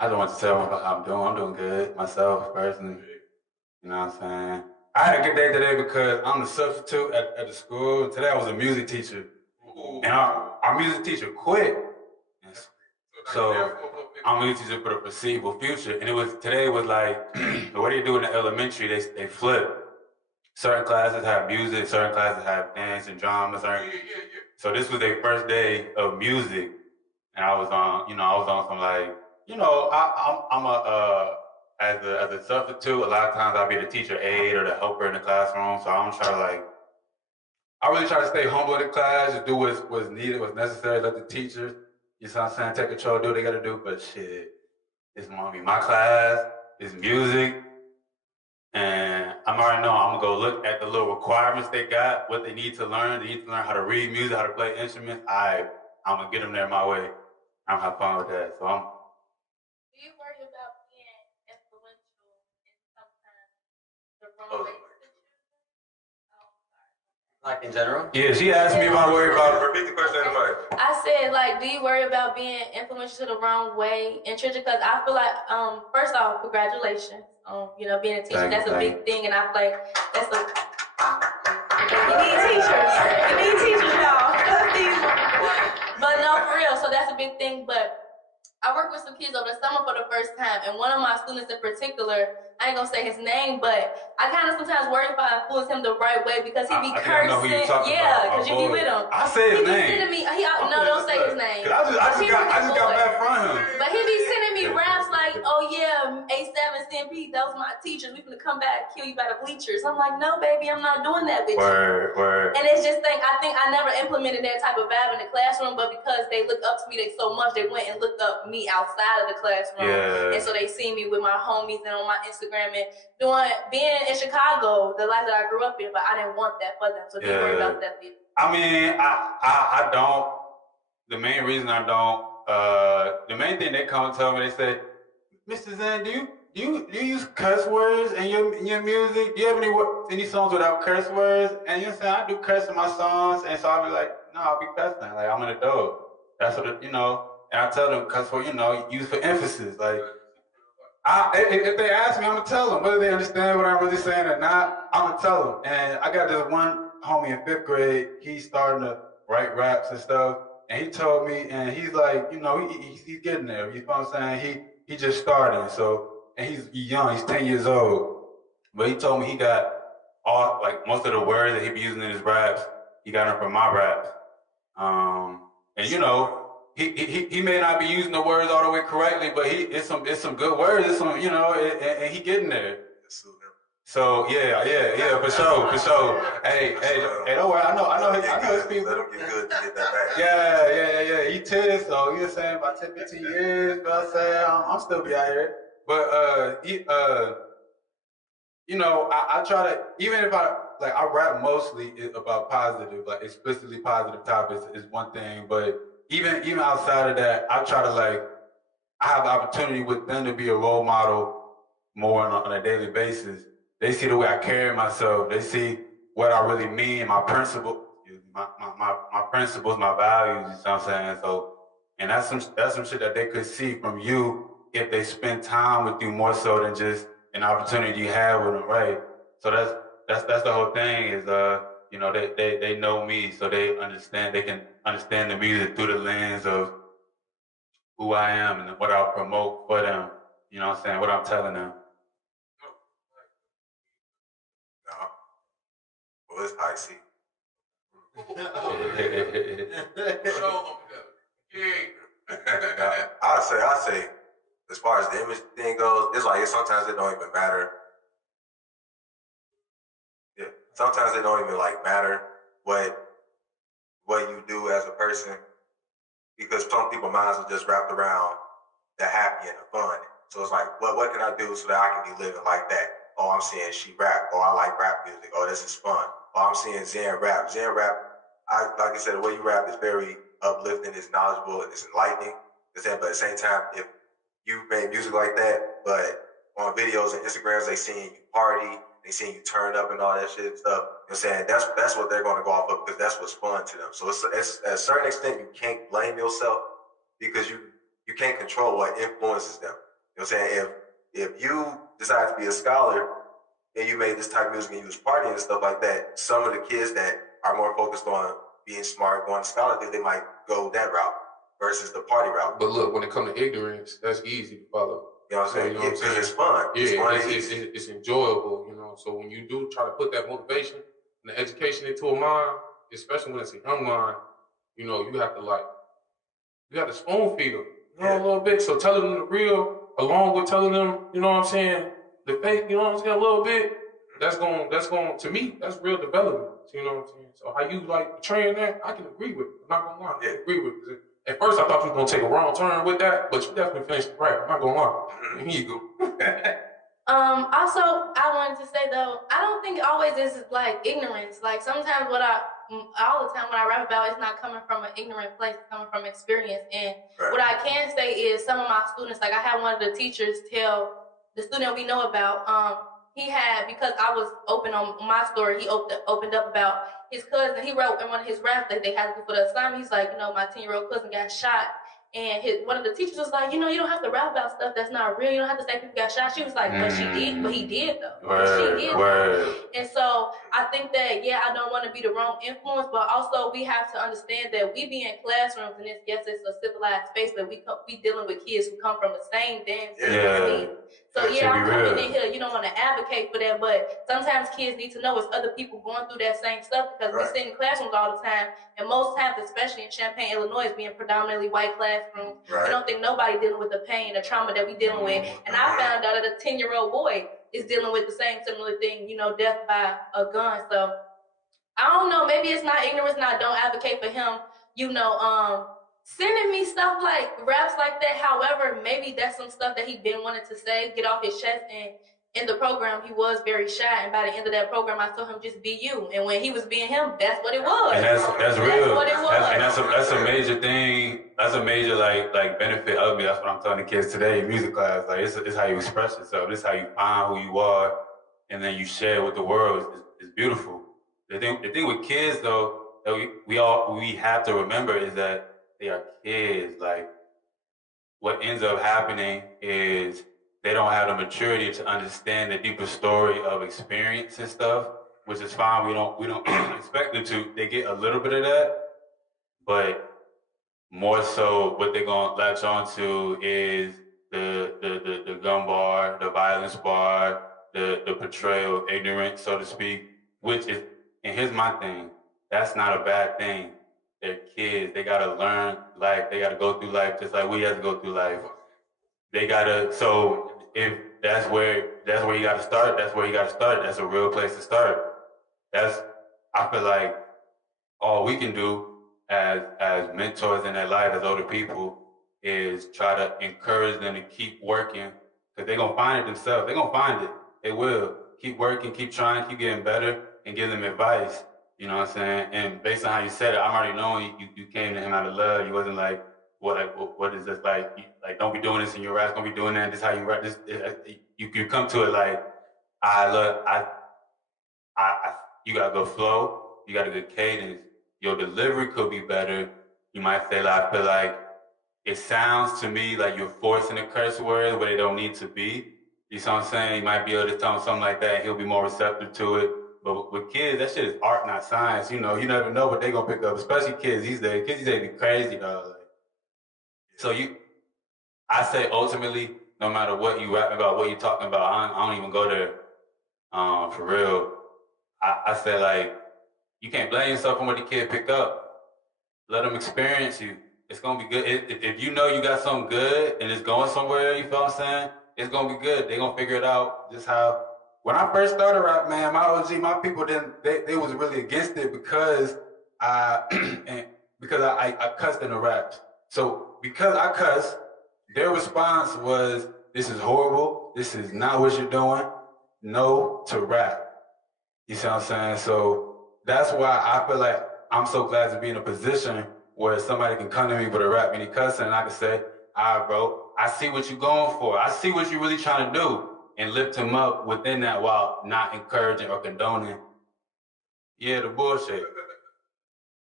I just want to tell them how I'm doing. I'm doing good myself, personally. You know what I'm saying? I had a good day today because I'm the substitute at the school. Today I was a music teacher. And our music teacher quit. So I'm a music teacher for the foreseeable future. And today was like, the way they do it in the elementary, they flip. Certain classes have music, certain classes have dance and drama. So this was their first day of music. And I was on some like, I'm a as a substitute. A lot of times I'll be the teacher aide or the helper in the classroom. So I really try to stay humble in the class, just do what's needed, what's necessary. Let the teachers, you know what I'm saying, take control, do what they got to do. But shit, it's gonna be my class. It's music, and I'm already know I'm gonna go look at the little requirements they got, what they need to learn. They need to learn how to read music, how to play instruments. I'm gonna get them there my way. I'm gonna have fun with that. So I'm. Do you worry about being influential in sometimes the wrong way? Like in general? Yeah, she asked me if I worry about. Repeat the question. I said, like, do you worry about being influential the wrong way in church? Because I feel like, first off, congratulations. Being a teacher, that's a big thing, and I feel like that's a. You need teachers. You need teachers, y'all. But no, for real. So that's a big thing. But I worked with some kids over the summer for the first time, and one of my students in particular, I ain't gonna say his name, but I kind of sometimes worry if I influence him the right way because he be cursing. Yeah, because you be with him. I say his name. He be sending me. Don't say his name. I just got back from him. But he be sending me raps like, oh yeah, A7, CMP, those my teachers. We finna come back and kill you by the bleachers. I'm like, no, baby, I'm not doing that with you. Word. And it's just I think I never implemented that type of vibe in the classroom, but because they look up to me so much, they went and looked up me outside of the classroom. Yeah. And so they see me with my homies and on my Instagram and being in Chicago, the life that I grew up in, but I didn't want that for them. So they worry about that. I mean, I don't. The main reason I don't. The main thing they come and tell me, they say, Mr. Zen, do you use curse words in your music? Do you have any songs without curse words? And you know what I'm saying? I do curse in my songs, and so I'll be like, no, I'll be cussing. Like, I'm an adult. That's what and I tell them cuss word, use for emphasis. Like, if they ask me, I'm gonna tell them. Whether they understand what I'm really saying or not, I'm gonna tell them. And I got this one homie in 5th grade. He's starting to write raps and stuff. And he told me, and he's like, he's getting there. You know what I'm saying? He just starting. So, and he's young. He's 10 years old. But he told me he got most of the words that he be using in his raps. He got them from my raps. And he may not be using the words all the way correctly, but it's some good words. It's some, and he getting there. So yeah, for sure. Hey, don't worry. I know his people. Let him get good to get that back. Yeah. He 10, so you know what I'm saying, about 10, 15 years. You know what I'm saying, I'm still be out here. But I try to, even if I rap mostly about positive, like explicitly positive topics is one thing, but even outside of that, I try to I have the opportunity with them to be a role model more on a daily basis. They see the way I carry myself. They see what I really mean, my principles, my principles, my values. You know what I'm saying? So, and that's some shit that they could see from you if they spend time with you more so than just an opportunity you have with them, right? So that's the whole thing is they know me, so they can understand the music through the lens of who I am and what I'll promote for them. You know what I'm saying? What I'm telling them. Well, it's HYC. I say, as far as the image thing goes, it's sometimes it don't even matter. Yeah, sometimes it don't even matter what you do as a person, because some people's minds are just wrapped around the happy and the fun. So it's like, what can I do so that I can be living like that? Oh, I'm seeing she rap. Oh, I like rap music. Oh, this is fun. Oh, I'm seeing Zen rap. Like I said, the way you rap is very uplifting, it's knowledgeable, and it's enlightening. But at the same time, if you made music like that, but on videos and Instagrams, they seeing you party, they seeing you turn up and all that shit and stuff. You know what I'm saying? That's what they're going to go off of, because that's what's fun to them. So it's at a certain extent, you can't blame yourself, because you can't control what influences them. what I'm saying? If you decide to be a scholar and you made this type of music and you was partying and stuff like that, some of the kids that are more focused on being smart, going to scholarly, they might go that route versus the party route. But look, when it comes to ignorance, that's easy to follow. You know what I'm saying? Because it's fun. It's enjoyable, you know. So when you do try to put that motivation and the education into a mind, especially when it's a young mind, you know, you have to spoon feed them, you know, a little bit. So telling them the real, along with telling them, you know what I'm saying, the fake, you know what I'm saying, a little bit, that's going to me, that's real development. You know what I'm saying? So how you like portraying that, I can agree with it. I'm not gonna lie, I can agree with it. At first I thought you were gonna take a wrong turn with that, but you definitely finished it right. I'm not gonna lie. Here you go. Also, I wanted to say though, I don't think always is like ignorance. Like sometimes all the time when I rap about, it's not coming from an ignorant place, it's coming from experience. And what I can say is some of my students, like I had one of the teachers tell the student we know about, he had, because I was open on my story, he opened up about his cousin. He wrote in one of his raps that they had to do for the assignment. He's like, you know, my 10-year-old cousin got shot. And one of the teachers was like, you know, you don't have to rap about stuff that's not real. You don't have to say people got shot. She was like, but she did, but he did though. She did. And so I think that, yeah, I don't want to be the wrong influence, but also we have to understand that we be in classrooms and yes, it's a civilized space, but we dealing with kids who come from the same damn city. So yeah, I'm coming in here, you don't want to advocate for that, but sometimes kids need to know it's other people going through that same stuff because we sit in classrooms all the time, and most times, especially in Champaign, Illinois, being predominantly white classrooms, I don't think nobody dealing with the pain, the trauma that we dealing with. And I found out that a 10-year-old boy is dealing with the same similar thing, you know, death by a gun. So I don't know, maybe it's not ignorance, and I don't advocate for him, you know, sending me stuff like raps like that. However, maybe that's some stuff that he been wanting to say, get off his chest. And in the program, he was very shy. And by the end of that program, I told him just be you. And when he was being him, that's what it was. And that's real. That's what it was. And that's a major thing. That's a major like benefit of me. That's what I'm telling the kids today in music class. Like it's how you express yourself. This is how you find who you are, and then you share with the world. It's beautiful. The thing with kids though that we have to remember is that they are kids. Like, what ends up happening is they don't have the maturity to understand the deeper story of experience and stuff, which is fine. We don't expect them to. They get a little bit of that, but more so what they're gonna latch onto is the gun bar, the violence bar, the portrayal of ignorance, so to speak, which is, and here's my thing, that's not a bad thing. They're kids. They gotta learn life. They gotta go through life just like we have to go through life. They gotta. So if that's where you gotta start, that's where you gotta start. That's a real place to start. I feel like all we can do as mentors in their life, as older people, is try to encourage them to keep working, because they're gonna find it themselves. They're gonna find it. They will keep working, keep trying, keep getting better, and give them advice. You know what I'm saying? And based on how you said it, I'm already knowing you came to him out of love. You wasn't like, what is this like? Like, don't be doing this in your raps. Don't be doing that. This is how you rap. You come to it like, you got a good flow. You got a good cadence. Your delivery could be better. You might say, like, I feel like it sounds to me like you're forcing a curse word where they don't need to be. You see what I'm saying? You might be able to tell him something like that, and he'll be more receptive to it. But with kids, that shit is art, not science. You know, you never know what they gonna pick up, especially kids these days. Kids these days be crazy, dog. Like, so I say ultimately, no matter what you rapping about, what you talking about, I don't even go there. For real, I say, like, you can't blame yourself on what the kid pick up. Let them experience you. It's gonna be good. If you know you got something good and it's going somewhere, you feel what I'm saying? It's gonna be good. They gonna figure it out. Just how. When I first started rap, man, my people they was really against it because I cussed in the raps. So because I cussed, their response was, this is horrible, this is not what you're doing, no to rap. You see what I'm saying? So that's why I feel like I'm so glad to be in a position where somebody can come to me with a rap and he cussing, and I can say, all right, bro, I see what you're going for. I see what you're really trying to do. And lift him up within that while not encouraging or condoning, the bullshit.